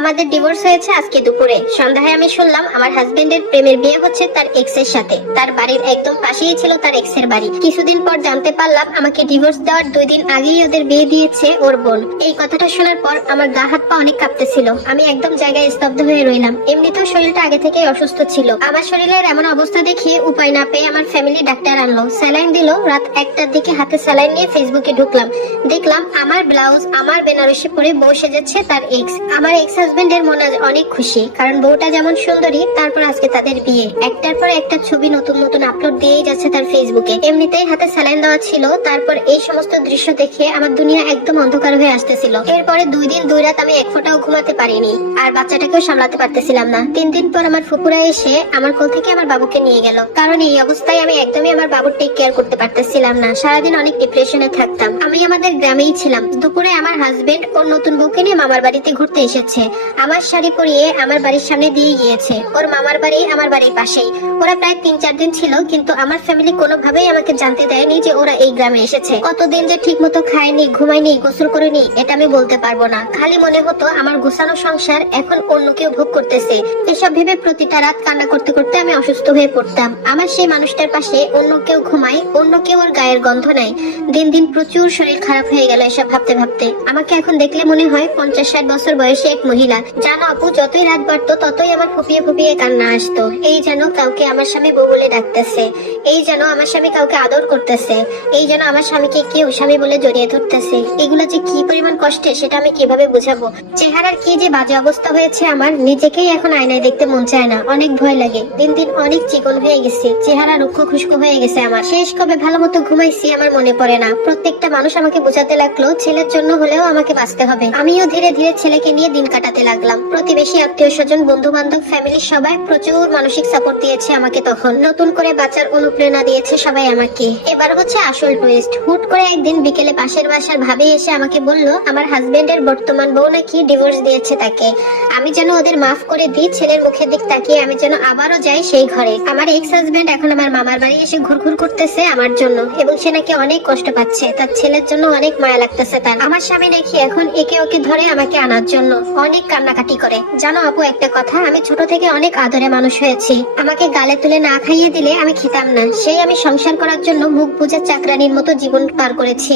আমাদের ডিভোর্স হয়েছে আজকে দুপুরে। সন্ধ্যায় আমি শুনলাম আমার হাজবেন্ডের প্রেমের বিয়ে হচ্ছে তার এক্স এর সাথে। তার বাড়ির একদম পাশেই ছিল তার এক্স এর বাড়ি। কিছুদিন পর জানতে পারলাম আমাকে ডিভোর্স দেওয়ার 2 দিন আগেই ওদের বিয়ে দিয়েছে ওর বোন। এই কথাটা শোনার পর আমার গা হাত পা অনেক কাঁপতেছিল। আমি একদম জায়গায় স্তব্ধ হয়ে রইলাম। এমনিতেও শরীরটা আগে থেকেই অসুস্থ ছিল। আমার শরীরের এমন অবস্থা দেখে উপায় না পেয়ে আমার ফ্যামিলি ডাক্তার আনলো, স্যালাইন দিল। রাত 1টার দিকে হাতে স্যালাইন নিয়ে ফেসবুকে ঢুকলাম, দেখলাম আমার ব্লাউজ আমার বেনারসি পরে বউ সেজেছে তার এক্স। আমার এক্স হাজবেন্ডের মনে অনেক খুশি, কারণ বউটা যেমন সুন্দরী, তারপর আজকে তাদের বিয়ে। একটার পর একটা ছবি নতুন নতুন আপলোড দিয়েই যাচ্ছে তার ফেসবুকে। এমনিতেই হাতে স্যালাইন দেওয়া ছিল, তারপর এই সমস্ত দৃশ্য দেখে আমার দুনিয়া একদম অন্ধকার হয়ে আসতেছিল। এরপরে 2 দিন 2 রাত আমি এক ফোঁটাও ঘুমাতে পারিনি, আর বাচ্চাটাকেও সামলাতে পারতেছিলাম না। 3 দিন পর আমার ফুপুরা এসে আমার কোল থেকে আমার বাবুকে নিয়ে গেল, কারণ এই অবস্থায় আমি একদমই আমার বাবুর টেক কেয়ার করতে পারতেছিলাম না। সারাদিন অনেক ডিপ্রেশনে থাকতাম। আমি আমাদের গ্রামেই ছিলাম। দুপুরে আমার হাজবেন্ড ওর নতুন বউকে নিয়ে মামার বাড়িতে ঘুরতে এসেছে। আমার শাড়ি পরিয়ে আমার বাড়ির সামনে দিয়ে গিয়েছে। ওর মামার বাড়ি আমার বাড়ির পাশেই। ওরা প্রায় 3-4 দিন ছিল, কিন্তু আমার ফ্যামিলি কোনোভাবেই আমাকে জানতে দেয়নি যে ওরা এই গ্রামে এসেছে। কতদিন যে ঠিক মতো খায়নি, ঘুমায়নি, গোসল করেনি এটা আমি বলতে পারবো না। খালি মনে হতো আমার গোছানো সংসার এখন অন্য কেউ ভোগ করতেছে। এসব ভেবে প্রতিটা রাত কান্না করতে করতে আমি অসুস্থ হয়ে পড়তাম। আমার সেই মানুষটার পাশে অন্য কেউ ঘুমায়, অন্য কেউ ওর গায়ের গন্ধ নেয়। দিন দিন প্রচুর শরীর খারাপ হয়ে গেল এসব ভাবতে ভাবতে। আমাকে এখন দেখলে মনে হয় 50-60 বছর বয়সী এক মহিলা। জানো আপু, যতই রাত বাড়তো ততই আমার ফুপিয়ে ফুপিয়ে কান্না আসতো। এই যেন কাউকে আমার স্বামী বউ বলে ডাকতেছে, এই যেন আমার স্বামী কাউকে আদর করতেছে, এই যেন আমার স্বামীকে কেউ স্বামী বলে জড়িয়ে ধরতেছে। এগুলো যে কি পরিমাণ কষ্টের সেটা আমি কিভাবে বুঝাবো। চেহারার কি যে বাজে অবস্থা হয়েছে আমার, নিজেকেই এখন আয়নায় দেখতে মন চায় না, অনেক ভয় লাগে। দিন দিন অনেক চিকন হয়ে গেছে, চেহারা রুক্ষ খুস্কো হয়ে গেছে আমার। শেষ কবে ভালো মতো ঘুমাইছি আমার মনে পড়ে না। প্রত্যেকটা মানুষ আমাকে বোঝাতে লাগলো ছেলের জন্য হলেও আমাকে বাঁচতে হবে। আমিও ধীরে ধীরে ছেলেকে নিয়ে দিন কাটাতে লাগলাম। প্রতিবেশী, আত্মীয় স্বজন, বন্ধু বান্ধব, ফ্যামিলির সবাই প্রচুর মানসিক সাপোর্ট দিয়েছে আমাকে। তখন নতুন করে বাঁচার অনুপ্রেরণা দিয়েছে সবাই আমাকে। এবার হচ্ছে আসল টুইস্ট। হুট করে একদিন বিকেলে পাশের বাসার ভাবি এসে আমাকে বলল আমার হাজবেন্ডের বর্তমান বউ নাকি ডিভোর্স দিয়েছে তাকে। আমি যেন ওদের মাফ করে দিই। ছেলের মুখের দিক তাকিয়ে আমি যেন আবারও যাই সেই ঘরে। আমার এক্স হাজবেন্ড এখন আমার মামার বাড়ি এসে ঘুরঘুর করতেছে আমার জন্য, এবং সে নাকি অনেক কষ্ট পাচ্ছে। তার ছেলের জন্য অনেক মায়া লাগতেছে তার। আমার স্বামী নাকি এখন একে ওকে ধরে আমাকে আনার জন্য অনেক কান্নাকাটি করে। জানো আপু একটা কথা, আমি ছোট থেকে অনেক আদরে মানুষ হয়েছি। আমাকে গালে তুলে না খাইয়ে দিলে আমি খেতাম না। সেই আমি সংসার করার জন্য মুখ বুজে চাকরানির মতো জীবন পার করেছি।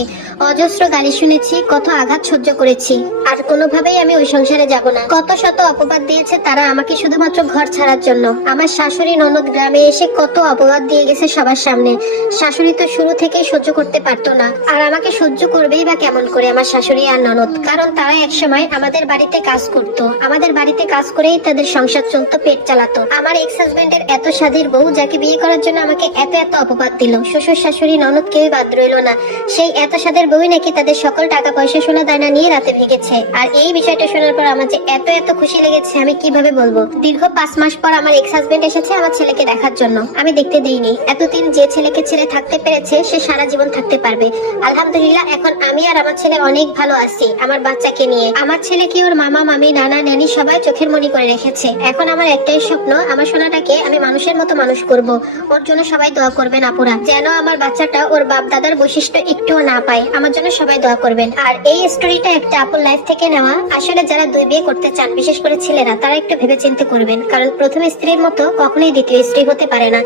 অজস্র গালি শুনেছি, কত আঘাত সহ্য করেছি। আর কোনোভাবেই আমি ওই সংসারে যাব না। কত শত অপবাদ দিয়েছে তারা আমাকে শুধুমাত্র ঘর ছাড়ার জন্য। আমার শাশুড়ি ননদ গ্রামে এসে কত অপবাদ দিয়ে গেছে সবার সামনে। শাশুড়ি তো শুরু থেকেই সহ্য করতে পারতো না, আর আমাকে সহ্য করবেই বা কেমন করে আমার শাশুড়ি আর ননদ, কারণ তারা একসময় আমাদের বাড়িতে কাজ করতো। আমাদের বাড়িতে কাজ করেই তাদের সংসার চলতো, পেট চালাতো। আমার এক্স হাজবেন্ডের এত স্বাধীর বউ, যাকে বিয়ে করার জন্য আমাকে এত এত অপবাদ দিল। শ্বশুর শাশুড়ি ননদ কেউই বাদ রইল না। সেই এত স্বাদের বউই নাকি তাদের সকল টাকা পয়সা সোনা দানা নিয়ে রাতে ভেগেছে। আর এই বিষয়টা শোনার পর আমার যে এত এত খুশি লেগেছে আমি কিভাবে বলবো। দীর্ঘ 5 মাস পর আমার এক্স হাজবেন্ড এসেছে আমার ছেলেকে দেখার জন্য। আমি দেখতে দেইনি। এতদিন যে ছেলেকে ছেড়ে থাকতে পেরেছে সে সারা জীবন থাকতে পারবে। আলহামদুলিল্লাহ, এখন আমি আর আমার ছেলে অনেক ভালো আছি আমার বাচ্চাকে নিয়ে। আমার ছেলেকে ওর মামা মামি নানা নানি সবাই চোখের মনি করে রেখেছে। এখন আমার একটাই স্বপ্ন, আমার সোনাটাকে আমি মানুষের মতো মানুষ করব। ওর জন্য সবাই দোয়া করবেন আপুরা, যেন আমার বাচ্চাটা ওর বাপ দাদার বৈশিষ্ট্য একটুও না পায়। আমার জন্য সবাই দোয়া করবেন। আর এই স্টোরিটা একটা আপুর লাইফ থেকে নেওয়া। আসলে যারা 2 বিয়ে করতে চান, বিশেষ করে ছেলেরা, তারা একটু ভেবেচিন্তে করবেন, কারণ প্রথম স্ত্রীর মতো কখনোই দ্বিতীয় স্ত্রী হতে পারে না।